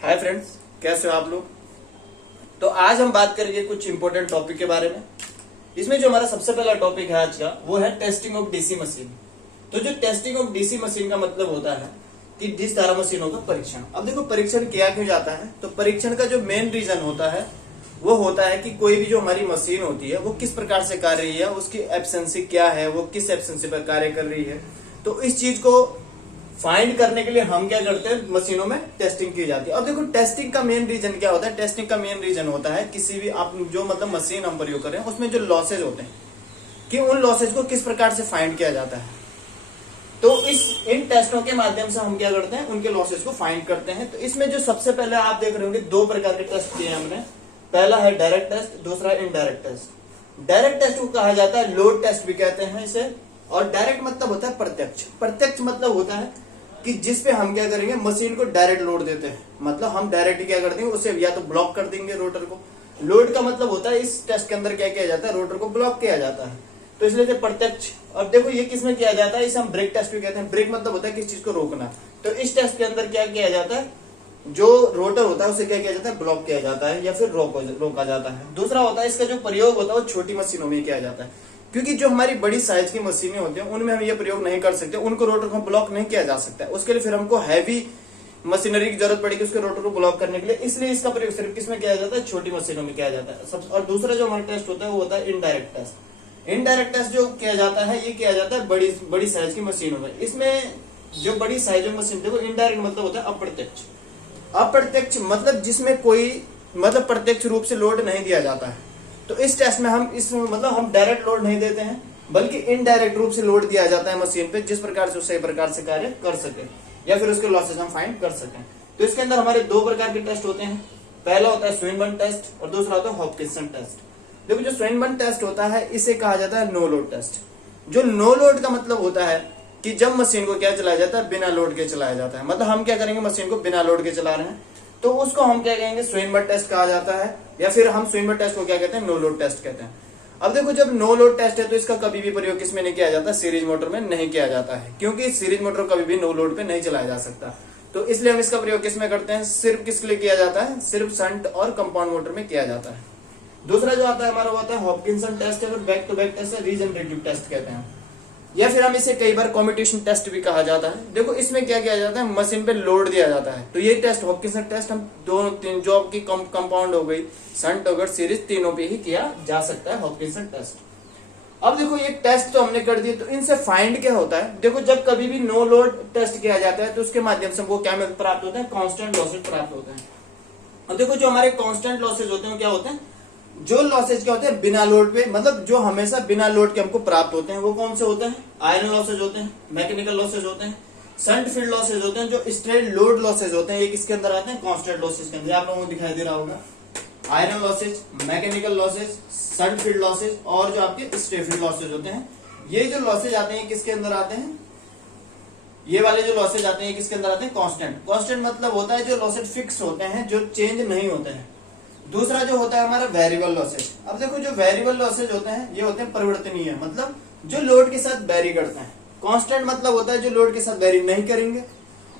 Hi friends, कैसे हो आप लोग। तो आज हम बात करेंगे कुछ इंपॉर्टेंट टॉपिक के बारे में। इसमें जो हमारा सबसे पहला टॉपिक है आज का, वो है टेस्टिंग ऑफ डीसी मशीन। तो जो टेस्टिंग ऑफ डीसी मशीन का मतलब होता है कि डिश धारा मशीनों का परीक्षण। अब देखो परीक्षण किया क्यों जाता है, तो परीक्षण का जो मेन रीजन होता है वो होता है कि कोई भी जो हमारी मशीन होती है वो किस प्रकार से कार्य कर रही है, उसकी एफिशिएंसी क्या है, वो किस एफिशिएंसी पर कार्य कर रही है। तो इस चीज को फाइंड करने के लिए हम क्या करते हैं, मशीनों में टेस्टिंग की जाती है। अब देखो टेस्टिंग का मेन रीजन क्या होता है। टेस्टिंग का मेन रीजन होता है किसी भी आप जो मतलब मशीन हम प्रयोग करें उसमें जो लॉसेज होते हैं कि उन लॉसेज को किस प्रकार से फाइंड किया जाता है। तो इन टेस्टों के माध्यम से हम क्या करते हैं, उनके लॉसेज को फाइंड करते हैं। तो इसमें जो सबसे पहले आप देख रहे होंगे दो प्रकार के टेस्ट किए हमने। पहला है डायरेक्ट टेस्ट, दूसरा इनडायरेक्ट टेस्ट। डायरेक्ट टेस्ट को कहा जाता है लोड टेस्ट भी कहते हैं इसे, और डायरेक्ट मतलब होता है प्रत्यक्ष। प्रत्यक्ष मतलब होता है कि जिसपे हम क्या करेंगे, मशीन को डायरेक्ट लोड देते हैं। मतलब हम डायरेक्ट क्या कर देंगे, उसे या तो ब्लॉक कर देंगे रोटर को। लोड का मतलब होता है इस टेस्ट के अंदर क्या किया जाता है, रोटर को ब्लॉक किया जाता है। तो इसलिए प्रत्यक्ष। अब देखो ये किसमें किया जाता है, इसे हम ब्रेक टेस्ट भी कहते हैं। ब्रेक मतलब होता है किस चीज को रोकना। तो इस टेस्ट के अंदर क्या किया जाता है, जो रोटर होता है उसे क्या किया जाता है, ब्लॉक किया जाता है या फिर रोका जाता है। दूसरा होता है इसका जो प्रयोग होता है वो छोटी मशीनों में किया जाता है, क्योंकि जो हमारी बड़ी साइज की मशीनें होती हैं उनमें हम ये प्रयोग नहीं कर सकते, उनको रोटर को ब्लॉक नहीं किया जा सकता है। उसके लिए फिर हमको हैवी मशीनरी की जरूरत पड़ेगी उसके रोटर को ब्लॉक करने के लिए। इसलिए इसका प्रयोग सिर्फ किसमें किया जाता है, छोटी मशीनों में किया जाता है। और दूसरा जो हमारा टेस्ट होता है वो होता है इनडायरेक्ट टेस्ट। इनडायरेक्ट टेस्ट जो किया जाता है ये किया जाता है बड़ी साइज की मशीनों में। इसमें जो बड़ी साइज की मशीन देखो, इनडायरेक्ट मतलब होता है अप्रत्यक्ष। अप्रत्यक्ष मतलब जिसमें कोई मतलब प्रत्यक्ष रूप से लोड नहीं दिया जाता है। तो इस टेस्ट में हम इसमें मतलब हम डायरेक्ट लोड नहीं देते हैं, बल्कि इनडायरेक्ट रूप से लोड दिया जाता है मशीन पे, जिस प्रकार से उस सही प्रकार से कार्य कर सके या फिर उसके लॉसेज हम फाइंड कर सकें। तो इसके अंदर हमारे दो प्रकार के टेस्ट होते हैं। पहला होता है स्वेनबर्न टेस्ट और दूसरा होता है हॉपकिंसन टेस्ट। देखो जो स्वेनबर्न टेस्ट होता है इसे कहा जाता है नो लोड टेस्ट। जो नो लोड का मतलब होता है कि जब मशीन को क्या चलाया जाता है, बिना लोड के चलाया जाता है। मतलब हम क्या करेंगे, मशीन को बिना लोड के चला रहे हैं, तो उसको हम क्या कहेंगे, स्वेनबर्न टेस्ट कहा जाता है। या फिर हम स्वेनबर्न टेस्ट को क्या कहते हैं, नो लोड टेस्ट कहते हैं। अब देखो जब नो लोड टेस्ट है तो इसका कभी भी प्रयोग किसमें नहीं किया जाता, सीरीज मोटर में नहीं किया जाता है, क्योंकि सीरीज मोटर कभी भी नो लोड पे नहीं चलाया जा सकता। तो इसलिए हम इसका प्रयोग किसमें करते हैं, सिर्फ किसके लिए किया जाता है, सिर्फ शंट और कंपाउंड मोटर में किया जाता है। दूसरा जो आता है हमारा होता है हॉपकिंसन टेस्ट या फिर back to back test, regenerative test कहते हैं, या फिर हम इसे कई बार कम्यूटेशन टेस्ट भी कहा जाता है। देखो इसमें क्या किया जाता है, मशीन पे लोड दिया जाता है। तो ये टेस्ट हॉपकिंसन टेस्ट हम दोनों तीन जो आपकी कंपाउंड हो गई, शंट हो गई, सीरीज, तीनों पे ही किया जा सकता है हॉपकिंसन टेस्ट। अब देखो ये टेस्ट तो हमने कर दिए, तो इनसे फाइंड क्या होता है। देखो जब कभी भी नो लोड टेस्ट किया जाता है तो उसके माध्यम से हमको क्या प्राप्त होता है, कांस्टेंट लॉसेज प्राप्त होते हैं। अब देखो जो हमारे कांस्टेंट लॉसेज होते हैं क्या होते हैं, जो लॉसेज क्या होते हैं बिना लोड पे, मतलब जो हमेशा बिना लोड के हमको प्राप्त होते हैं, वो कौन से होते हैं, आयरन लॉसेज होते हैं, मैकेनिकल लॉसेज होते हैं, शंट फील्ड लॉसेज होते हैं। जो स्ट्रेट लोड लॉसेज होते हैं ये किसके अंदर आते हैं, कांस्टेंट लॉसेज के अंदर। आप लोगों को दिखाई दे रहा होगा iron losses, mechanical losses, shunt field losses और जो आपके स्ट्रेट फील्ड लॉसेज होते हैं। ये जो लॉसेज आते हैं किसके अंदर आते हैं, ये वाले जो लॉसेज आते हैं किसके अंदर आते हैं, कांस्टेंट। कांस्टेंट मतलब होता है जो लॉसेज फिक्स होते हैं, जो चेंज नहीं होते हैं। दूसरा जो होता है हमारा वेरिएबल लॉसेज। अब देखो जो वेरिएबल लॉसेज होते हैं ये होते हैं परिवर्तनीय, मतलब जो लोड के साथ वेरी करते हैं। कांस्टेंट मतलब होता है जो लोड के साथ वेरी नहीं करेंगे।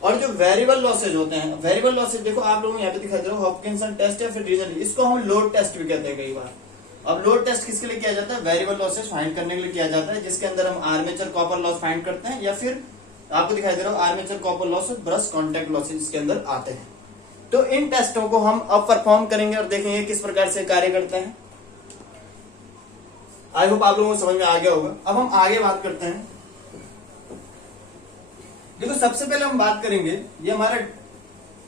और जो वेरिएबल लॉसेज होते हैं, वेरिएबल लॉसेज देखो आप लोगों को यहाँ पे दिखाई दे रहा है हॉपकिंसन टेस्ट या फिर रीजन, इसको हम लोड टेस्ट भी कहते हैं कई बार। अब लोड टेस्ट किसके लिए किया जाता है, वेरिएबल लॉसेज फाइंड करने के लिए किया जाता है, जिसके अंदर हम आर्मेचर कॉपर लॉस फाइंड करते हैं, या फिर आपको दिखाई दे रहा है armature copper loss, brush contact losses इसके अंदर आते हैं। तो इन टेस्टों को हम अब परफॉर्म करेंगे और देखेंगे किस प्रकार से कार्य करते हैं। आई होप आप लोगों को समझ में आ गया होगा। अब हम आगे बात करते हैं। देखो सबसे पहले हम बात करेंगे, ये हमारा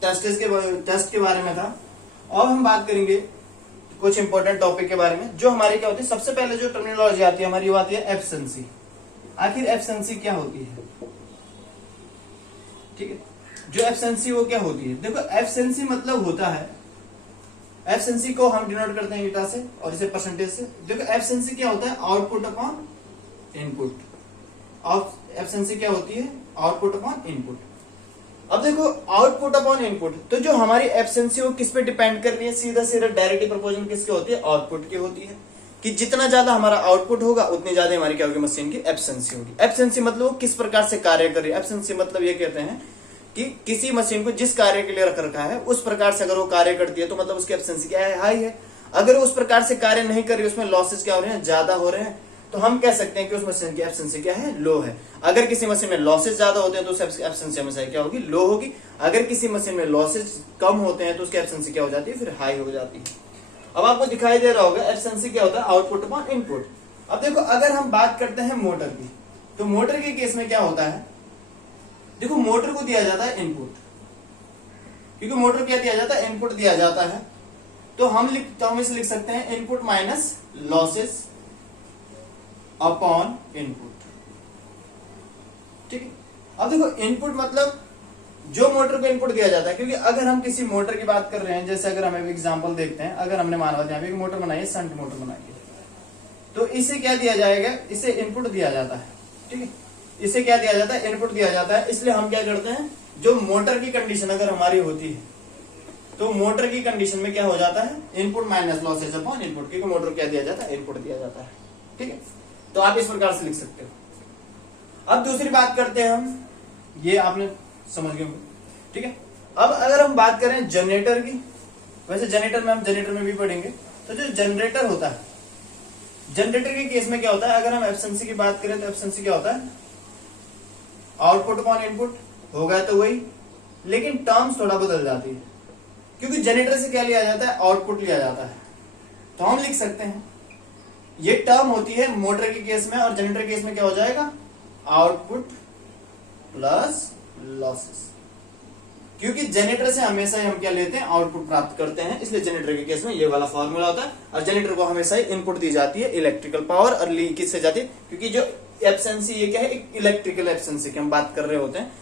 टेस्ट के बारे में था। और हम बात करेंगे कुछ इंपॉर्टेंट टॉपिक के बारे में, जो हमारी क्या होती है। सबसे पहले जो टर्मिनोलॉजी आती है हमारी वो आती है एफिशिएंसी। आखिर एफिशिएंसी क्या होती है, ठीक है। जो एफिशिएंसी वो क्या होती है, देखो एफिशिएंसी मतलब होता है, एफिशिएंसी को हम डिनोट करते हैं ईटा से और इसे परसेंटेज से। देखो एफिशिएंसी क्या होता है, आउटपुट अपॉन इनपुट। और एफिशिएंसी क्या होती है, आउटपुट अपॉन इनपुट। अब देखो आउटपुट अपॉन इनपुट, तो जो हमारी एफिशिएंसी वो किस पे डिपेंड कर रही है, सीधा सीधा डायरेक्टली प्रोपोर्शनल किसके होती है, आउटपुट की होती है। कि जितना ज्यादा हमारा आउटपुट होगा उतनी ज्यादा हमारी क्या होगी, मशीन की एफिशिएंसी होगी। एफिशिएंसी मतलब वो किस प्रकार से कार्य कर रही है। एफिशिएंसी मतलब ये कहते हैं कि किसी मशीन को जिस कार्य के लिए रख रखा है उस प्रकार से अगर वो कार्य करती है तो मतलब उसकी एफिशिएंसी क्या है, हाई है। अगर उस प्रकार से कार्य नहीं कर रही, उसमें लॉसेस क्या हो रहे हैं, ज्यादा हो रहे हैं, तो हम कह सकते हैं कि उस मशीन की एफिशिएंसी क्या है, लो है। अगर किसी मशीन में लॉसेस ज्यादा होते हैं तो उसकी एफिशिएंसी हमेशा क्या होगी, लो होगी। अगर किसी मशीन में लॉसेस कम होते हैं तो उसकी एफिशिएंसी क्या हो जाती है, फिर हाई हो जाती है। अब आपको दिखाई दे रहा होगा एफिशिएंसी क्या होता है, आउटपुट अपॉन इनपुट। अब देखो अगर हम बात करते हैं मोटर की, तो मोटर के केस में क्या होता है, देखो मोटर को दिया जाता है इनपुट, क्योंकि मोटर क्या दिया जाता है, इनपुट दिया जाता है। तो हम इसे लिख सकते हैं input minus losses upon input. ठीक है। अब देखो इनपुट मतलब जो मोटर को इनपुट दिया जाता है, क्योंकि अगर हम किसी मोटर की बात कर रहे हैं, जैसे अगर हम एक एग्जांपल देखते हैं, अगर हमने माना यहाँ पे एक मोटर बनाई है, शंट मोटर बनाई है, तो इसे क्या दिया जाएगा, इसे इनपुट दिया जाता है। ठीक है, इसे क्या दिया जाता है, इनपुट दिया जाता है। इसलिए हम क्या करते हैं, जो मोटर की कंडीशन अगर हमारी होती है तो मोटर की कंडीशन में क्या हो जाता है, input minus losses upon input, क्योंकि मोटर क्या दिया जाता है, इनपुट दिया जाता है। ठीक है, तो आप इस प्रकार से लिख सकते हो। अब दूसरी बात करते हैं हम, ये आपने समझ गए। ठीक है, अब अगर हम बात करें जनरेटर की, वैसे जनरेटर में हम जनरेटर में भी पढ़ेंगे, तो जो जनरेटर होता है, जनरेटर के केस में क्या होता है, अगर हम एफिशिएंसी की बात करें तो एफिशिएंसी क्या होता है, आउटपुट अपॉन इनपुट होगा तो वही, लेकिन टर्म्स थोड़ा बदल जाती है, क्योंकि जनरेटर से क्या लिया जाता है, आउटपुट लिया जाता है। तो हम लिख सकते हैं ये टर्म होती है मोटर के केस में, और जनरेटर के केस में क्या हो जाएगा, आउटपुट प्लस लॉसेस, क्योंकि जनरेटर से हमेशा ही हम क्या लेते हैं, आउटपुट प्राप्त करते हैं, इसलिए जनरेटर के केस में ये वाला फॉर्मूला होता है। और जनरेटर को हमेशा ही इनपुट दी जाती है इलेक्ट्रिकल पावर, और ली किससे जाती है, क्योंकि जो एफिशिएंसी ये क्या है, एक इलेक्ट्रिकल एफिशिएंसी की हम बात कर रहे होते हैं।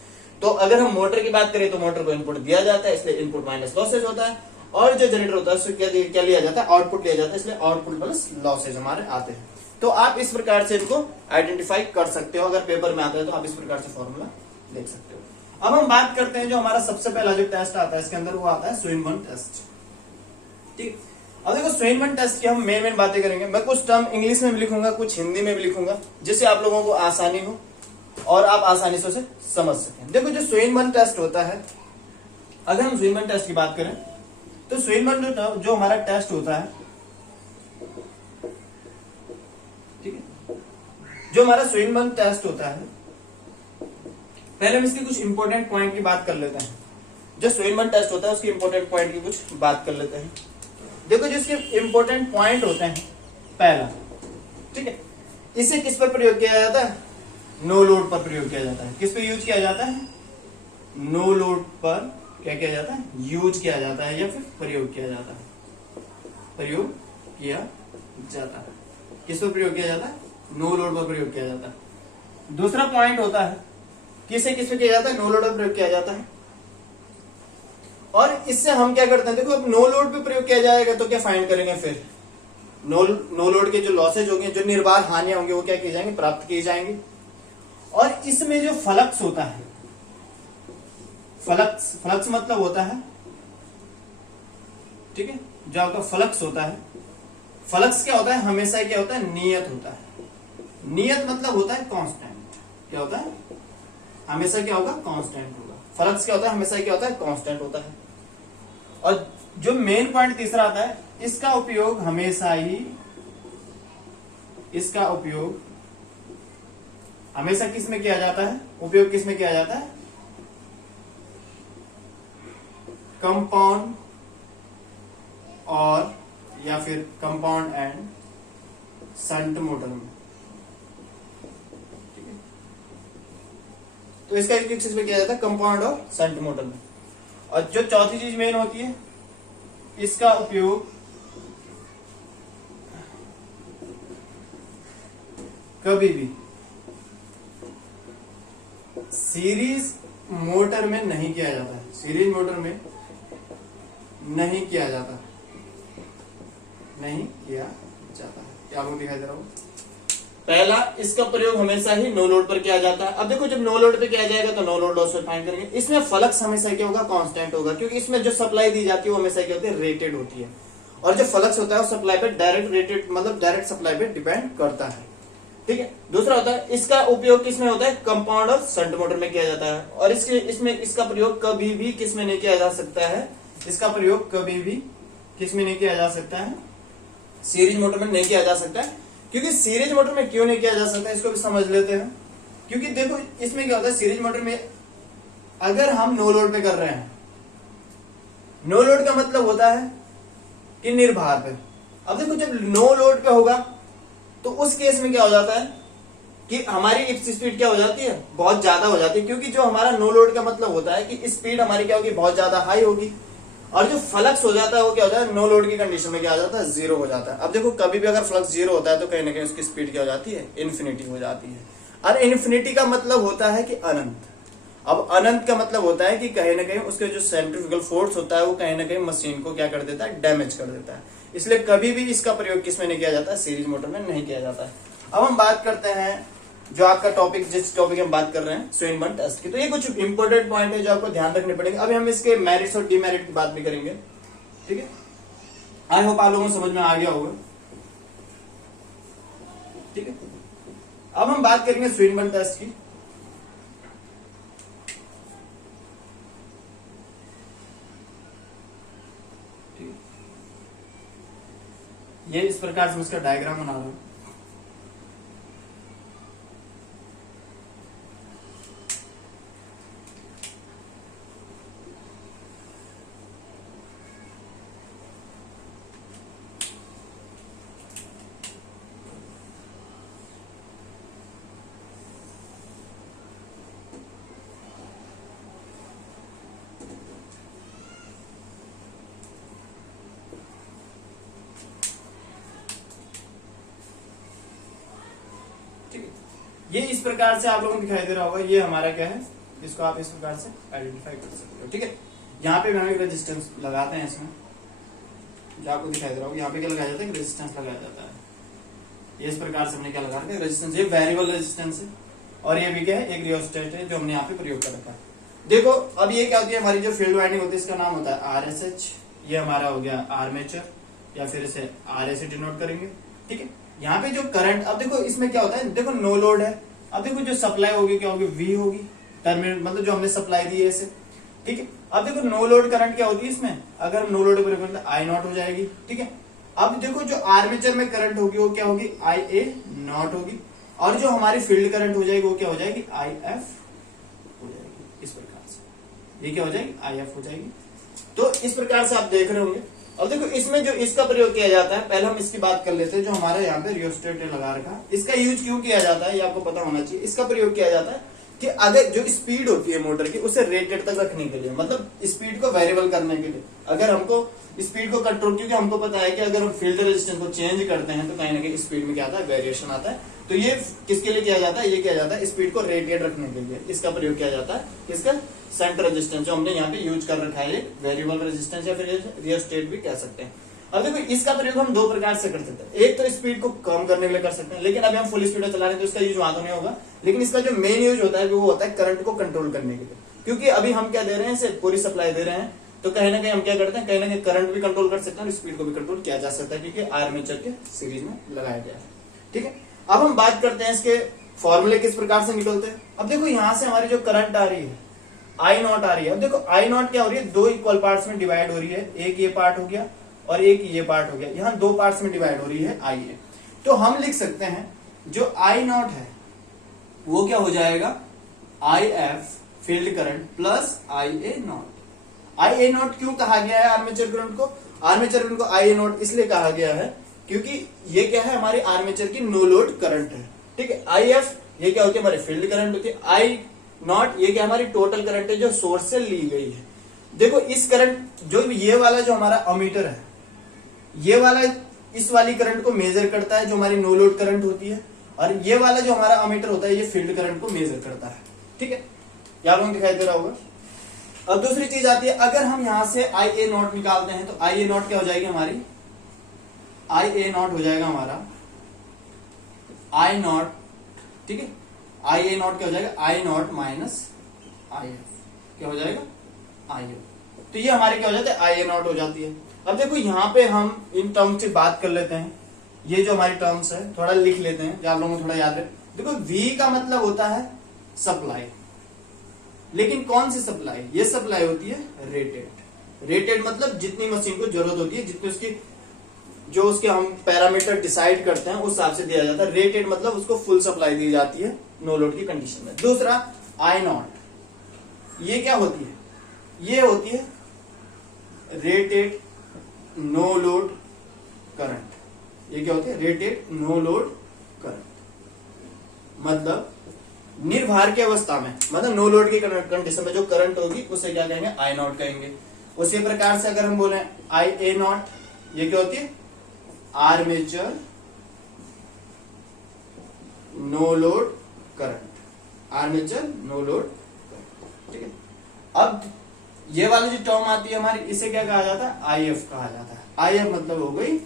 तो अगर हम मोटर की बात करें तो मोटर को इनपुट दिया जाता है, इसलिए इनपुट माइनस लॉसेज होता है। और जो जनरेटर होता है उससे क्या लिया जाता है, आउटपुट लिया जाता है, इसलिए आउटपुट प्लस लॉसेज हमारे आते हैं। तो आप इस प्रकार से इनको आइडेंटिफाई कर सकते हो, अगर पेपर में आता है तो आप इस प्रकार से फॉर्मूला देख सकते हो। अब हम बात करते हैं जो हमारा सबसे पहला जो टेस्ट आता है इसके अंदर, वो आता है स्वेनबर्न टेस्ट। ठीक, अब देखो स्वेनबर्न टेस्ट की हम मेन बातें करेंगे। मैं कुछ टर्म इंग्लिश में भी लिखूंगा, कुछ हिंदी में भी लिखूंगा, जिससे आप लोगों को आसानी हो और आप आसानी से उसे समझ सकें। देखो जो स्वेनबर्न टेस्ट होता है, अगर हम स्वेनबर्न टेस्ट की बात करें तो स्वेनबर्न जो हमारा टेस्ट होता है, ठीक है, जो हमारा स्वेनबर्न टेस्ट होता है, पहले हम इसके कुछ इंपॉर्टेंट पॉइंट की बात कर लेते हैं। जो स्वेनबर्न टेस्ट होता है उसके इंपॉर्टेंट पॉइंट की कुछ बात कर लेते हैं। देखो जो इसके इंपॉर्टेंट पॉइंट होते हैं, पहला, ठीक है, इसे किस पर प्रयोग किया जाता है, नो लोड पर प्रयोग किया जाता है। किस पे यूज किया जाता है, नो लोड पर क्या किया जाता है, यूज किया जाता है, या फिर प्रयोग किया जाता है, प्रयोग किया जाता है। किस पर प्रयोग किया जाता है, नो लोड पर प्रयोग किया जाता है। दूसरा पॉइंट होता है किसे किस पे किया जाता है, नो लोड पर प्रयोग किया जाता है। और इससे हम क्या करते हैं, देखो अब नो लोड पे प्रयोग किया जाएगा तो क्या फाइंड करेंगे, फिर नो लोड के जो लॉसेज होंगे, जो निर्बाध हानियां होंगी, वो क्या किए जाएंगे, प्राप्त किए जाएंगे। और इसमें जो फ्लक्स होता है, फ्लक्स मतलब होता है, ठीक है, जो आपका फ्लक्स होता है, फ्लक्स क्या होता है, हमेशा क्या होता है, नियत होता है। नियत मतलब होता है कांस्टेंट। क्या होता है, हमेशा क्या होगा, कांस्टेंट होगा। फ्लक्स क्या होता है, हमेशा क्या होता है, कांस्टेंट होता है। और जो मेन पॉइंट तीसरा आता है, इसका उपयोग हमेशा ही, इसका उपयोग हमेशा किस में किया जाता है, उपयोग किस में किया जाता है, कंपाउंड और या फिर कंपाउंड एंड शंट मोटर में। ठीक है, तो इसका एक चीज में किया जाता है, कंपाउंड और शंट मोटर में। और जो चौथी चीज मेन होती है, इसका उपयोग कभी भी सीरीज मोटर में नहीं किया जाता है, सीरीज मोटर में नहीं किया जाता, नहीं किया जाता है। क्या आपको दिखाई दे रहा हो, पहला, इसका प्रयोग हमेशा ही नो लोड पर किया जाता है। अब देखो जब नो लोड पे किया जाएगा तो नो लोड लॉस फाइंड करेंगे। इसमें फ्लक्स हमेशा क्या होगा, कांस्टेंट होगा, क्योंकि इसमें जो सप्लाई दी जाती है वो हमेशा क्या होती है, रेटेड होती है। और जो फ्लक्स होता है वो सप्लाई पे डायरेक्ट रेटेड, मतलब डायरेक्ट सप्लाई पे डिपेंड करता है। ठीक है। दूसरा होता है इसका उपयोग किसमें होता है, कंपाउंड और शंट मोटर में किया जाता है। और इसमें इसका प्रयोग कभी भी किसमें नहीं किया जा सकता है, इसका प्रयोग कभी भी किसमें नहीं किया जा सकता है, सीरीज मोटर में नहीं किया जा सकता है। क्योंकि सीरीज मोटर में क्यों नहीं किया जा सकता है इसको भी समझ लेते हैं। क्योंकि देखो इसमें क्या होता है, सीरीज मोटर में अगर हम नो लोड पे कर रहे हैं, नो लोड का मतलब होता है कि निर्भार पे। अब देखो जब नो लोड पे होगा तो उस केस में क्या हो जाता है कि हमारी इप्स स्पीड क्या हो जाती है, बहुत ज्यादा हो जाती है। क्योंकि जो हमारा नो लोड का मतलब होता है कि स्पीड हमारी क्या होगी, बहुत ज्यादा हाई होगी। और जो फ्लक्स हो जाता है वो क्या होता है, नो लोड की कंडीशन में क्या हो जाता है, जीरो हो जाता है। अब देखो कभी भी अगर फ्लक्स जीरो होता है तो कहीं ना कहीं उसकी स्पीड क्या हो जाती है, इन्फिनिटी हो जाती है। और इन्फिनिटी का मतलब होता है कि अनंत। अब अनंत का मतलब होता है कि कहीं ना कहीं उसके जो सेंट्रीफ्यूगल फोर्स होता है वो कहीं ना कहीं मशीन को क्या कर देता है, डैमेज कर देता है। इसलिए कभी भी इसका प्रयोग किसमें नहीं किया जाता है, सीरीज मोटर में नहीं किया जाता है। अब हम बात करते हैं जो आपका टॉपिक, जिस टॉपिक हम बात कर रहे हैं स्वेनबर्न टेस्ट की। तो ये कुछ इंपॉर्टेंट पॉइंट है जो आपको ध्यान रखने पड़ेंगे। अभी हम इसके मेरिट्स और डिमेरिट की बात भी करेंगे, ठीक है। आई होप आप लोगों को समझ में आ गया होगा, ठीक है। अब हम बात करेंगे स्वेनबर्न टेस्ट की। ये इस प्रकार से उसका डायग्राम बना रहा हूं। ये इस प्रकार से आप लोगों को दिखाई दे रहा होगा। ये हमारा क्या है, इसको आप इस प्रकार से आइडेंटिफाई कर सकते हो, ठीक है। यहाँ पे हम एक रेजिस्टेंस लगाते हैं इसमें, जो आपको दिखाई दे रहा होगा। यहाँ पे क्या लगाया जाता है, रेजिस्टेंस लगाया जाता है। ये इस प्रकार से हमने क्या लगा रखा है, रेजिस्टेंस। ये वेरिएबल रेजिस्टेंस है और ये भी क्या है, एक रियोस्टेट है जो हमने यहाँ पे प्रयोग कर रखा है। देखो अब ये क्या होती है, हमारी जो फील्ड वाइंडिंग होती है इसका नाम होता है RSH। ये हमारा हो गया आर्मेचर, या फिर इसे RA से डिनोट करेंगे, ठीक है। यहाँ पे जो करंट, अब देखो इसमें क्या होता है, देखो नो लोड है। अब देखो जो सप्लाई होगी क्या होगी, V होगी, टर्मिनल मतलब जो हमने सप्लाई दी है इसे, ठीक है। अब देखो नो लोड करंट क्या होती है इसमें, अगर हम नो लोड पर I नॉट हो जाएगी, ठीक है। अब देखो जो आर्मेचर में करंट होगी वो क्या होगी, IA नॉट होगी। और जो हमारी फील्ड करंट हो जाएगी वो क्या हो जाएगी, IF हो जाएगी। इस प्रकार से ये क्या हो जाएगी, IF हो जाएगी। तो इस प्रकार से आप देख रहे होंगे। अब देखो इसमें जो इसका प्रयोग किया जाता है, पहले हम इसकी बात कर लेते हैं। जो हमारे यहाँ पे रियोस्टेट लगा रखा, इसका यूज क्यों किया जाता है ये आपको पता होना चाहिए। इसका प्रयोग किया जाता है कि अगर जो स्पीड होती है मोटर की उसे रेटेड तक रखने के लिए, मतलब स्पीड को वेरिएबल करने के लिए। अगर हमको स्पीड को कंट्रोल, क्योंकि हमको पता है कि अगर हम फील्ड रेजिस्टेंस को चेंज करते हैं तो कहीं ना कहीं स्पीड में क्या आता है, वेरिएशन आता है। तो ये किसके लिए किया जाता है, ये किया जाता है स्पीड को रेटेड रखने के लिए। इसका प्रयोग किया जाता है। इसका सेंटर रेजिस्टेंस जो हमने यहाँ पे यूज कर रखा है, वेरिएबल रेजिस्टेंस या फिर रियोस्टेट भी कह सकते हैं। अब देखो इसका प्रयोग हम दो प्रकार से कर सकते हैं। एक तो स्पीड को कम करने के लिए कर सकते हैं, लेकिन अभी हम फुल स्पीड में चला रहे हैं तो इसका यूज वहां तो नहीं होगा। लेकिन इसका जो मेन यूज होता है वो होता है करंट को कंट्रोल करने के लिए। क्योंकि अभी हम क्या दे रहे हैं, इसे पूरी सप्लाई दे रहे हैं, तो कहीं ना कहीं हम क्या करते हैं, कहीं ना कहीं करंट भी कंट्रोल कर सकते हैं और स्पीड को भी कंट्रोल किया जा सकता है, क्योंकि आर्मेचर के सीरीज में लगाया गया है, ठीक है। अब हम बात करते हैं इसके फॉर्मूले किस प्रकार से निकलते हैं। अब देखो यहाँ से हमारी जो करंट आ रही है I नॉट आ रही है। अब देखो I नॉट क्या हो रही है, दो इक्वल पार्ट्स में डिवाइड हो रही है। एक ये पार्ट हो गया और एक ये पार्ट हो गया। यहाँ दो पार्ट्स में डिवाइड हो रही है IA। तो हम लिख सकते हैं जो I नॉट है वो क्या हो जाएगा, IF field current plus IA not. IA not क्यों कहा गया है आर्मेचर करंट को, आर्मेचर करंट को IA नॉट इसलिए कहा गया है क्योंकि ये क्या है, हमारे आर्मेचर की नो लोड करंट है, ठीक है। IF ये क्या होती है, हमारी फील्ड करंट होती है। I नॉट ये क्या हमारी टोटल करंट है जो सोर्स से ली गई है। देखो इस करंट जो ये वाला जो हमारा अमीटर है, ये वाला इस वाली करंट को मेजर करता है जो हमारी नो लोड करंट होती है, और ये वाला जो हमारा अमीटर होता है ये फील्ड करंट को मेजर करता है, ठीक है। यहाँ पर दिखाई दे रहा होगा। अब दूसरी चीज आती है, अगर हम यहां से IA नॉट निकालते हैं तो IA नॉट क्या हो जाएगी हमारी, IA नॉट हो जाएगा हमारा I नॉट, ठीक है। IA नॉट क्या हो जाएगा, I नॉट माइनस IF क्या हो जाएगा, IF। तो ये हमारे क्या हो जाता है, IA नॉट हो जाती है। अब देखो यहाँ पे हम इन टर्म से बात कर लेते हैं। ये जो हमारी टर्म्स है थोड़ा लिख लेते हैं, जो आप लोगों को थोड़ा याद रहे। देखो V का मतलब होता है सप्लाई, लेकिन कौन सी सप्लाई? ये सप्लाई होती है रेटेड। रेटेड मतलब जितनी मशीन को जरूरत होती है, जितनी उसकी जो उसके हम पैरामीटर डिसाइड करते हैं उस हिसाब से दिया जाता है। रेटेड मतलब उसको फुल सप्लाई दी जाती है नो लोड की कंडीशन में। दूसरा आई नॉट, ये क्या होती है? ये होती है रेटेड नो लोड करंट। ये क्या होती है? रेटेड नो लोड करंट मतलब निर्भार की अवस्था में, मतलब नो लोड की कंडीशन में जो करंट होगी उसे क्या कहेंगे? आई नॉट कहेंगे। उसी प्रकार से अगर हम बोले आई ए नॉट, ये क्या होती है? Armature no load current. Armature no load current, ठीक है। अब ये वाली जो टर्म आती है हमारी, इसे क्या कहा जाता है? आई एफ कहा जाता है। आई एफ मतलब हो गई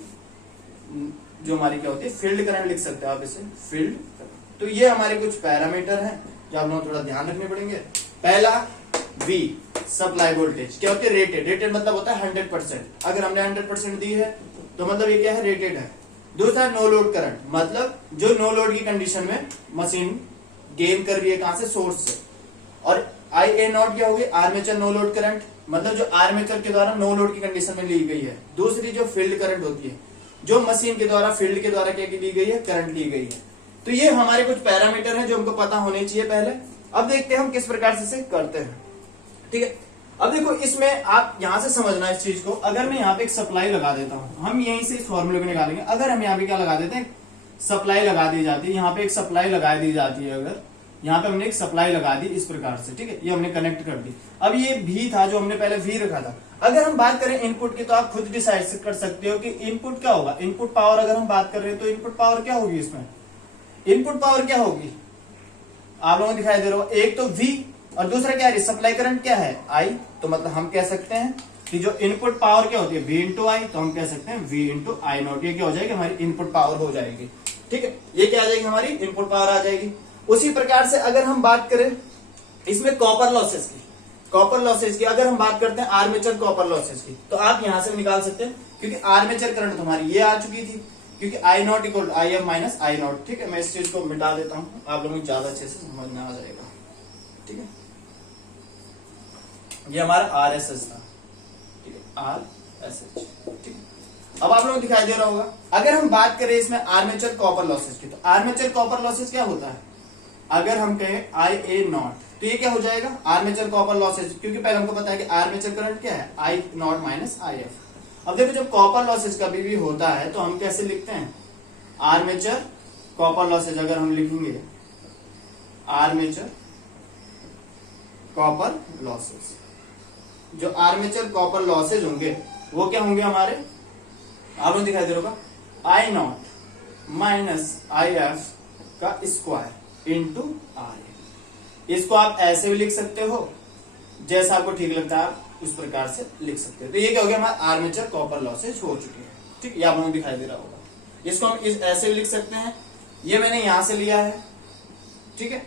जो हमारी क्या होती है? फील्ड करंट लिख सकते हैं आप इसे, फील्ड करंट। तो ये हमारे कुछ पैरामीटर हैं जो आप लोगों को थोड़ा ध्यान रखने पड़ेंगे। पहला V सप्लाई वोल्टेज क्या होती है? रेटेड। रेटेड मतलब होता है 100%। अगर हमने 100% दी है तो मतलब ये क्या है? रेटेड है। दूसरा नो लोड करंट, मतलब जो नो लोड की कंडीशन में मशीन गेन कर रही है, कहां से? सोर्स से। और आई ए नॉट क्या होगी? आर्मेचर नो लोड करंट, मतलब जो आर्मेचर के द्वारा नो लोड की कंडीशन में ली गई है। दूसरी जो फील्ड करंट होती है, जो मशीन के द्वारा फील्ड के द्वारा क्या ली गई है? करंट ली गई है। तो ये हमारे कुछ पैरामीटर हैं जो हमको पता होने चाहिए पहले। अब देखते हैं हम किस प्रकार से इसे करते हैं, ठीक है। अब देखो इसमें आप यहां से समझना इस चीज को। अगर मैं यहाँ पे एक सप्लाई लगा देता हूं, हम यहीं से इस फॉर्मूले को निकालेंगे। अगर हम यहाँ पे क्या लगा देते हैं? सप्लाई लगा दी जाती है, यहाँ पे एक सप्लाई लगा दी जाती है। अगर यहाँ पे हमने एक सप्लाई लगा दी इस प्रकार से, ठीक है, ये हमने कनेक्ट कर दी। अब ये भी था जो हमने पहले V रखा था। अगर हम बात करें इनपुट की, तो आप खुद डिसाइड कर सकते हो कि इनपुट क्या होगा। इनपुट पावर अगर हम बात कर रहे हैं तो इनपुट पावर क्या होगी? इसमें इनपुट पावर क्या होगी? आप लोगों को दिखाई दे रहा होगा। एक तो V और दूसरा क्या है? सप्लाई करंट क्या है? I। तो मतलब हम कह सकते हैं कि जो इनपुट पावर क्या होती है? V इंटू आई। तो हम कह सकते हैं V इंटू आई नॉट। ये क्या हो जाएगी? हमारी इनपुट पावर हो जाएगी, ठीक है। ये क्या आ जाएगी? हमारी इनपुट पावर आ जाएगी। उसी प्रकार से अगर हम बात करें इसमें कॉपर लॉसेस की, कॉपर लॉसेस की अगर हम बात करते हैं आर्मेचर कॉपर लॉसेस की, तो आप यहां से निकाल सकते हैं, क्योंकि आर्मेचर करंट हमारी ये आ चुकी थी, क्योंकि I naught equal I F minus I naught, ठीक है। मैं इस चीज को मिटा देता हूं, आप लोगों को ज्यादा अच्छे से समझ में आ जाएगा, ठीक है। ये हमारा आर एस एस था, ठीक है, आर एस एच, ठीक है। अब आप लोगों को दिखाई दे रहा होगा। अगर हम बात करें इसमें आर्मेचर कॉपर लॉसेस की, तो आर्मेचर कॉपर लॉसेस क्या होता है? अगर हम कहें आई ए नॉट, तो ये क्या हो जाएगा? आर्मेचर कॉपर लॉसेस, क्योंकि पहले हमको पता है कि आर्मेचर करंट क्या है? आई नॉट माइनस आई एफ। अब देखो जब कॉपर लॉसेस कभी भी होता है तो हम कैसे लिखते हैं? आर्मेचर कॉपर लॉसेस अगर हम लिखेंगे आर्मेचर कॉपर लॉसेस, जो आर्मेचर कॉपर लॉसेज होंगे वो क्या होंगे हमारे? आप लोग दिखाई दे रहा होगा आई नॉट माइनस आई एफ का स्क्वायर इंटू आर। इसको आप ऐसे भी लिख सकते हो, जैसा आपको ठीक लगता है आप उस प्रकार से लिख सकते हो। तो ये क्या हो गया? हमारा आर्मेचर कॉपर लॉसेज हो चुके हैं, ठीक है। आप लोगों को दिखाई दे रहा होगा। इसको हम ऐसे भी लिख सकते हैं, ये मैंने यहां से लिया है, ठीक है,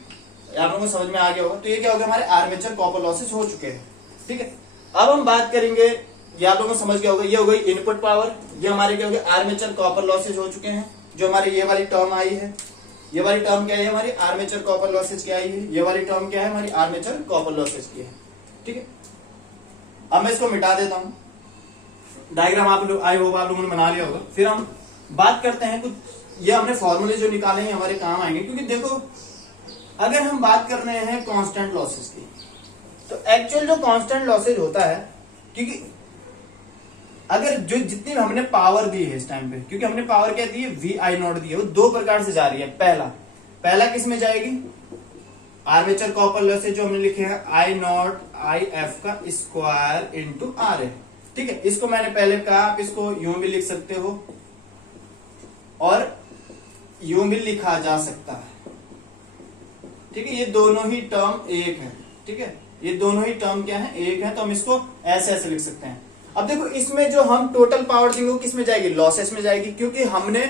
आप लोगों को समझ में आ गया होगा। तो ये क्या हो गया? हमारे आर्मेचर कॉपर लॉसेज हो चुके हैं, ठीक है। अब हम बात करेंगे, ये आप लोगों को समझ गया होगा, ये हो गई इनपुट पावर। ये हमारे क्या हो गया? आर्मेचर कॉपर लॉसेज हो चुके हैं। जो हमारी ये वाली टर्म आई है, ये वाली टर्म क्या है? हमारी आर्मेचर कॉपर लॉसेज क्या आई है? ये वाली टर्म क्या है? हमारी आर्मेचर कॉपर लॉसेज की है, ठीक है। अब मैं इसको मिटा देता हूं। डायग्राम आप लोग आई होप आप लोगों ने बना लिया होगा। फिर हम बात करते हैं कुछ, ये हमने फॉर्मूले जो निकाले हैं हमारे काम आएंगे, क्योंकि देखो अगर हम बात कर रहे हैं कांस्टेंट लॉसेज की, तो एक्चुअल जो कांस्टेंट लॉसेज होता है, क्योंकि अगर जो जितनी हमने पावर दी है इस टाइम पे, क्योंकि हमने पावर क्या दी है? वी आई नॉट दी है, वो दो प्रकार से जा रही है। पहला किस में जाएगी? आर्मेचर कॉपर लॉसेज जो हमने लिखे हैं आई नॉट आई एफ का स्क्वायर इंटू आर है, ठीक है। इसको मैंने पहले कहा, आप इसको यूं भी लिख सकते हो और यूं भी लिखा जा सकता है, ठीक है। ये दोनों ही टर्म एक है, ठीक है, ये दोनों ही टर्म क्या है? एक है। तो हम इसको ऐसे ऐसे लिख सकते हैं। अब देखो इसमें जो हम टोटल पावर देंगे वो किस में जाएगी? लॉसेस में जाएगी, क्योंकि हमने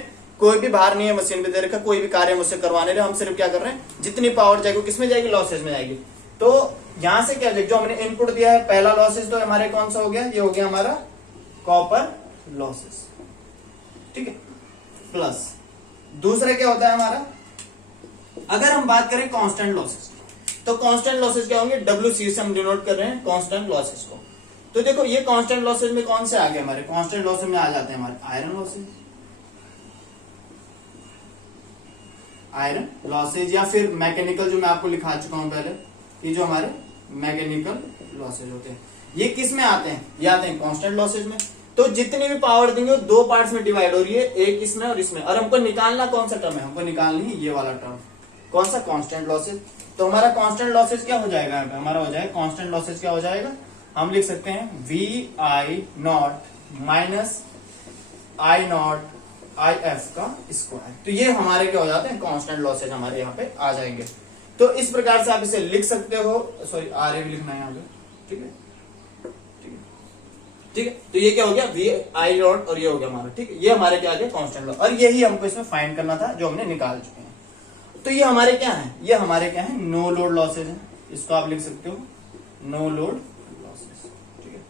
कोई भी भार नहीं है मशीन पे दे रखा, कोई भी कार्य मुझसे करवाने रहे, हम सिर्फ क्या कर रहे हैं? जितनी पावर जाएगी वो किस में जाएगी? लॉसेस में जाएगी। तो यहां से क्या जो हमने इनपुट दिया है पहला लॉसेस, तो हमारे कौन सा हो गया? ये हो गया हमारा कॉपर लॉसेस, ठीक है। प्लस दूसरा क्या होता है हमारा, अगर हम बात करें कांस्टेंट लॉसेस, तो कांस्टेंट लॉसेस क्या होंगे, WC से हम डिनोट कर रहे हैं कांस्टेंट लॉसेस को। तो देखो ये कांस्टेंट लॉसेस में कौन से आ गए हमारे, कांस्टेंट लॉसेस में आ जाते हैं हमारे आयरन लॉसेज या फिर मैकेनिकल, जो मैं आपको लिखा चुका हूं पहले, ये जो हमारे मैकेनिकल लॉसेज होते हैं ये किस में आते हैं, ये आते हैं कांस्टेंट लॉसेज में। तो जितनी भी पावर देंगे वो दो पार्ट्स में डिवाइड हो रही है, एक इसमें और इसमें, और हमको निकालना कौन सा टर्म है, हमको निकालनी है ये वाला टर्म, कौन सा, कांस्टेंट लॉसेज। तो हमारा कांस्टेंट लॉसेज क्या हो जाएगा, हमारा हो जाएगा कांस्टेंट लॉसेज क्या हो जाएगा, हम लिख सकते हैं VI0 माइनस I0 IF का स्क्वायर। तो ये हमारे क्या हो जाते हैं, कांस्टेंट लॉसेज हमारे यहाँ पे आ जाएंगे। तो इस प्रकार से आप इसे लिख सकते हो, सॉरी RA भी लिखना है यहाँ पे, ठीक है ठीक है। तो ये क्या हो गया VI0 और ये हो गया हमारा, ठीक है, ये हमारे क्या आ गया कांस्टेंट लॉस, और यही हमको इसमें फाइंड करना था जो हमने निकाल चुके हैं। तो ये हमारे क्या है, ये हमारे क्या है, नो लोड लॉसेज है, इसको आप लिख सकते हो नो लोड लॉसेज, ठीक है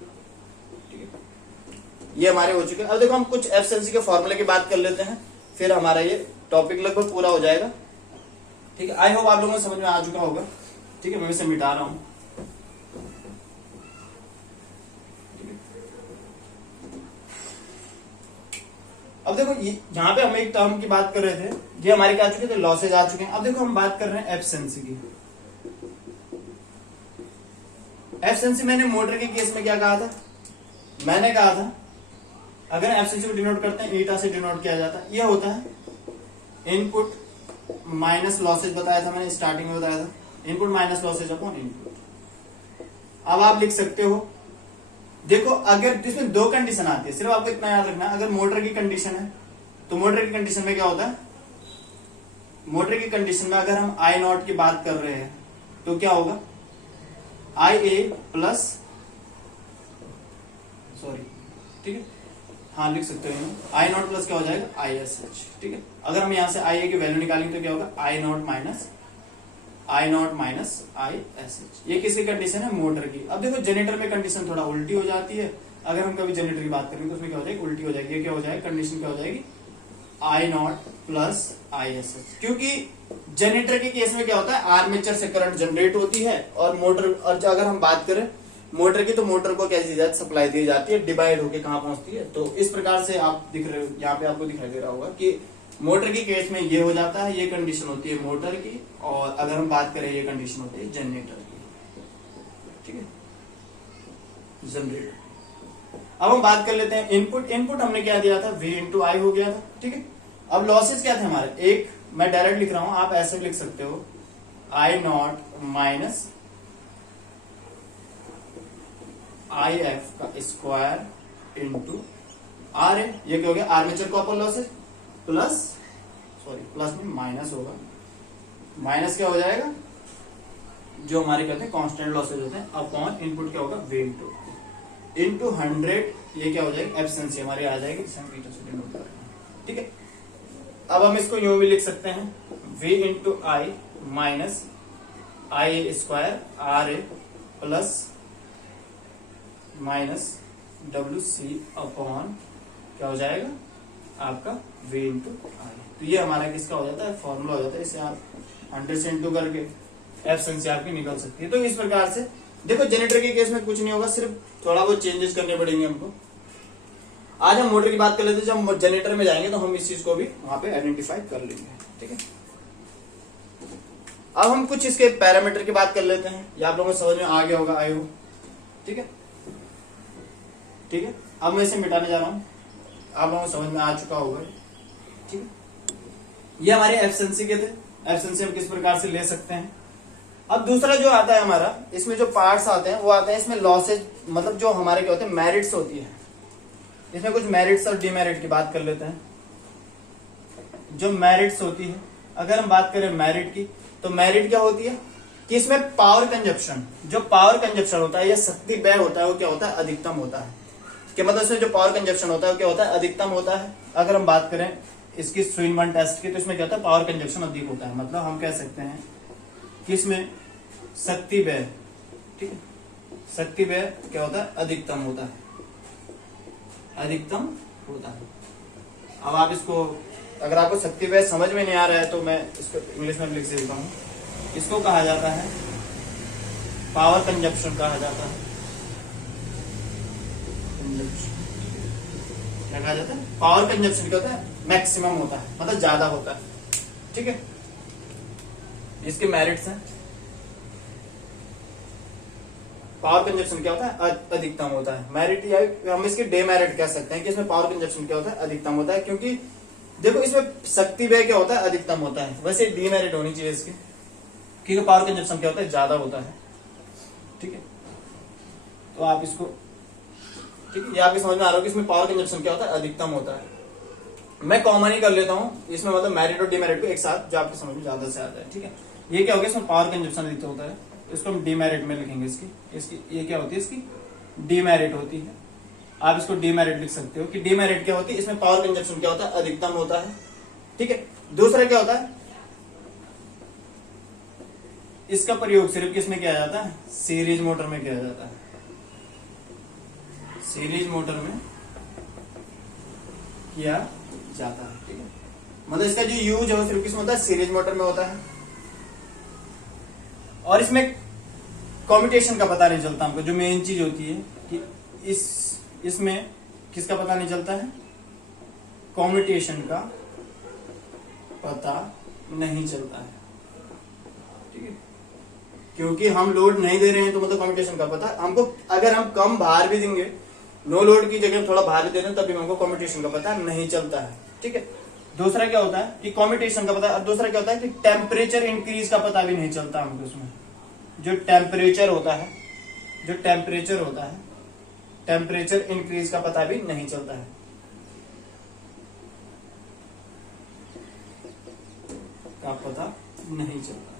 ठीक है। ये हमारे हो चुके हैं। अब देखो हम कुछ एफिशिएंसी के फॉर्मूले की बात कर लेते हैं, फिर हमारा ये टॉपिक लगभग पूरा हो जाएगा, ठीक है। आई होप आप लोगों को समझ में आ चुका होगा, ठीक है। मैं इसे मिटा रहा हूं, अब देखो यहाँ पे हम एक टर्म की बात कर रहे थे, ये हमारे क्या आ चुके थे, लॉसेज आ चुके हैं। अब देखो हम बात कर रहे हैं एफिशिएंसी की। एफिशिएंसी मैंने मोटर के केस में क्या कहा था, मैंने कहा था अगर एफिशिएंसी को डिनोट करते हैं ईटा से डिनोट किया जाता है, ये होता है इनपुट माइनस लॉसेज, बताया था मैंने स्टार्टिंग में बताया था, input minus losses upon input. अब आप लिख सकते हो, देखो अगर इसमें दो कंडीशन आती है, सिर्फ आपको इतना याद रखना, अगर मोटर की कंडीशन है तो मोटर की कंडीशन में क्या होता है, मोटर की कंडीशन में अगर हम I0 की बात कर रहे हैं तो क्या होगा, IA प्लस, सॉरी ठीक है, हाँ लिख सकते हो I0 प्लस क्या हो जाएगा ISH, ठीक है। अगर हम यहां से IA की वैल्यू निकालेंगे तो क्या होगा I0 माइनस ISH। ये किसकी कंडीशन है, मोटर की। अब देखो जनरेटर में कंडीशन थोड़ा उल्टी हो जाती है, अगर हम कभी जनरेटर की बात करेंगे तो उसमें क्या हो जाएगी, उल्टी हो जाएगी। ये क्या हो जाएगी, कंडीशन क्या हो जाएगी I0 प्लस ISH, क्योंकि जनरेटर के केस में क्या होता है, आर्मेचर से करंट जनरेट होती है, और मोटर, और अगर हम बात करें मोटर की, तो मोटर को क्या दी जाती है, सप्लाई दी जाती है, डिवाइड होके कहां पहुंचती है। तो इस प्रकार से आप दिख रहे हो, यहाँ पे आपको दिखाई दे रहा होगा कि मोटर की केस में ये हो जाता है, ये कंडीशन होती है मोटर की, और अगर हम बात करें ये कंडीशन होती है जनरेटर की, ठीक है, जनरेटर। अब हम बात कर लेते हैं इनपुट। इनपुट हमने क्या दिया था, V इंटू आई हो गया था, ठीक है। अब लॉसेज क्या थे हमारे, एक मैं डायरेक्ट लिख रहा हूं, आप ऐसे भी लिख सकते हो I0 माइनस IF का स्क्वायर इंटू RA, ये क्या हो गया, armature copper losses, plus, sorry plus में माइनस होगा, माइनस क्या हो जाएगा, जो हमारे कहते हैं कांस्टेंट लॉसेज होते हैं, अपॉन इनपुट क्या होगा V इंटू 100, ये क्या हो जाएगी, एफिशिएंसी हमारी आ जाएगी, जिसे हम मीटर से डिनोट कर रहे हैं, ठीक है। अब हम इसको यूं भी लिख सकते हैं V into I minus I square RA plus minus WC upon क्या हो जाएगा आपका V इंटू आई। तो ये हमारा किसका हो जाता है, फॉर्मूला हो जाता है, इसे आप 100 से इंटू करके एफिशिएंसी आपकी निकल सकती है। तो इस प्रकार से देखो जनरेटर के केस में कुछ नहीं होगा, सिर्फ थोड़ा बहुत चेंजेस करने पड़ेंगे हमको। आज हम मोटर की बात कर लेते हैं, जब हम जनरेटर में जाएंगे तो हम इस चीज को भी वहां पे आइडेंटिफाई कर लेंगे, ठीक है। अब हम कुछ इसके पैरामीटर की बात कर लेते हैं, ये आप लोगों को समझ में आ गया होगा, आई हो, ठीक है ठीक है। अब मैं इसे मिटाने जा रहा हूं, आप लोगों को समझ में आ चुका होगा, ठीक है। ये हमारे एफिशिएंसी के थे, एफिशिएंसी हम किस प्रकार से ले सकते हैं। अब दूसरा जो आता है हमारा, इसमें जो पार्ट्स आते हैं वो आते हैं इसमें लॉसेज, मतलब जो हमारे क्या होते हैं, मेरिट्स होती है। इसमें कुछ मेरिट्स और डिमेरिट की बात कर लेते हैं। जो मेरिट्स होती है, अगर हम बात करें मेरिट की, तो मेरिट क्या होती है कि इसमें पावर कंजप्शन, जो पावर कंजप्शन होता है या शक्ति व्यय होता है वो क्या होता है, अधिकतम होता है। कि मतलब इसमें जो पावर कंजप्शन होता है वो क्या होता है, अधिकतम होता है। अगर हम बात करें इसकी स्विनमैन टेस्ट की, तो इसमें क्या होता है, पावर कंजप्शन अधिक होता है। मतलब हम कह सकते हैं कि इसमें शक्ति व्यय, ठीक है, शक्ति व्यय क्या होता है, अधिकतम होता है, अधिकतम होता है। अब आप इसको अगर आपको शक्ति व्यय समझ में नहीं आ रहा है तो मैं इसको इंग्लिश में लिख देता हूँ। इसको कहा जाता है पावर कंजप्शन कहा जाता है। क्या कहा जाता है? पावर कंजप्शन क्या होता है? मैक्सिमम होता है, मतलब ज्यादा होता है। ठीक है, इसके मेरिट्स हैं। पावर कंजप्शन क्या होता है? अधिकतम होता है। मेरिट या हम इसके डेमेरिट कह सकते हैं कि इसमें पावर कंजप्शन क्या होता है? अधिकतम होता है, क्योंकि देखो इसमें शक्ति व्यय क्या होता है? अधिकतम होता है। वैसे डीमेरिट होनी चाहिए इसकी, क्योंकि पावर कंजप्शन क्या होता है? ज्यादा होता है। ठीक है, तो आप इसको, ठीक है, ये आपकी समझ में आ रहा हो कि इसमें पावर कंजप्शन क्या होता है? अधिकतम होता है। मैं कॉमन ही कर लेता हूं इसमें, मतलब मेरिट और डीमेरिट को एक साथ, जो आपकी समझ में ज्यादा से आता है। ठीक है, ये क्या हो गया? इसमें पावर कंजप्शन अधिकतम होता है, इसको हम डीमेरिट में लिखेंगे। इसकी ये क्या होती है? इसकी डीमेरिट होती है। आप इसको डीमेरिट लिख सकते हो कि डीमेरिट क्या होती है? इसमें पावर कंजप्शन क्या होता है? अधिकतम होता है। ठीक है, दूसरा क्या होता है? इसका प्रयोग सिर्फ किसमें किया जाता है? सीरीज मोटर में किया जाता है। सीरीज मोटर में किया जाता है। ठीक है, मतलब इसका जो यूज है वो सिर्फ किसमें होता है? सीरीज मोटर में होता है। और इसमें कम्यूटेशन का पता नहीं चलता हमको। जो मेन चीज होती है कि इसमें किसका पता नहीं चलता है? कम्यूटेशन का पता नहीं चलता है। ठीक है, क्योंकि हम लोड नहीं दे रहे हैं तो मतलब कम्यूटेशन का पता हमको, अगर हम कम भार भी देंगे, नो लोड की जगह थोड़ा भार दे रहे हैं, तभी हमको कम्यूटेशन का पता नहीं चलता है। ठीक है, दूसरा क्या होता है कि कम्यूटेशन का पता। दूसरा क्या होता है कि टेम्परेचर इंक्रीज का पता भी नहीं चलता हमको। उसमें जो टेम्परेचर होता है, टेम्परेचर इंक्रीज का पता भी नहीं चलता है। का पता नहीं चलता है।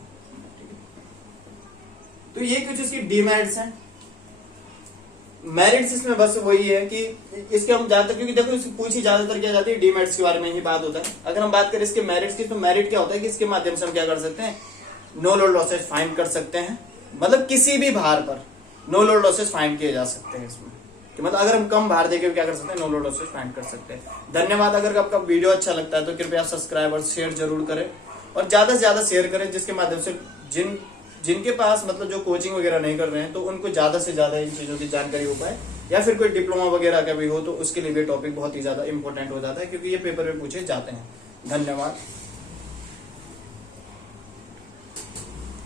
तो ये कुछ इसकी डीमेरिट्स हैं। मेरिट्स इसमें बस वही है कि इसके हम ज्यादातर, क्योंकि देखो इसकी पूछी ज्यादातर क्या जाती है? डीमेरिट्स के बारे में ही बात होता है। अगर हम बात करें इसके मेरिट्स की, तो मेरिट क्या होता है कि इसके माध्यम से हम क्या कर सकते हैं? नो लोड लॉसेस फाइंड कर सकते हैं। मतलब किसी भी भार पर नो लोड लॉसेस फाइंड किए जा सकते हैं इसमें, कि मतलब अगर हम कम भार देके क्या कर सकते हैं? नो लोड लॉसेस फाइंड कर सकते हैं। धन्यवाद। अगर आपका वीडियो अच्छा लगता है तो कृपया सब्सक्राइब और शेयर जरूर करें, और ज्यादा से ज्यादा शेयर करें, जिसके माध्यम से जिनके पास मतलब जो कोचिंग वगैरह नहीं कर रहे हैं तो उनको ज्यादा से ज्यादा इन चीजों की जानकारी हो पाए, या फिर कोई डिप्लोमा वगैरह का भी हो तो उसके लिए भी टॉपिक बहुत ही ज्यादा इंपॉर्टेंट हो जाता है, क्योंकि ये पेपर में पूछे जाते हैं। धन्यवाद।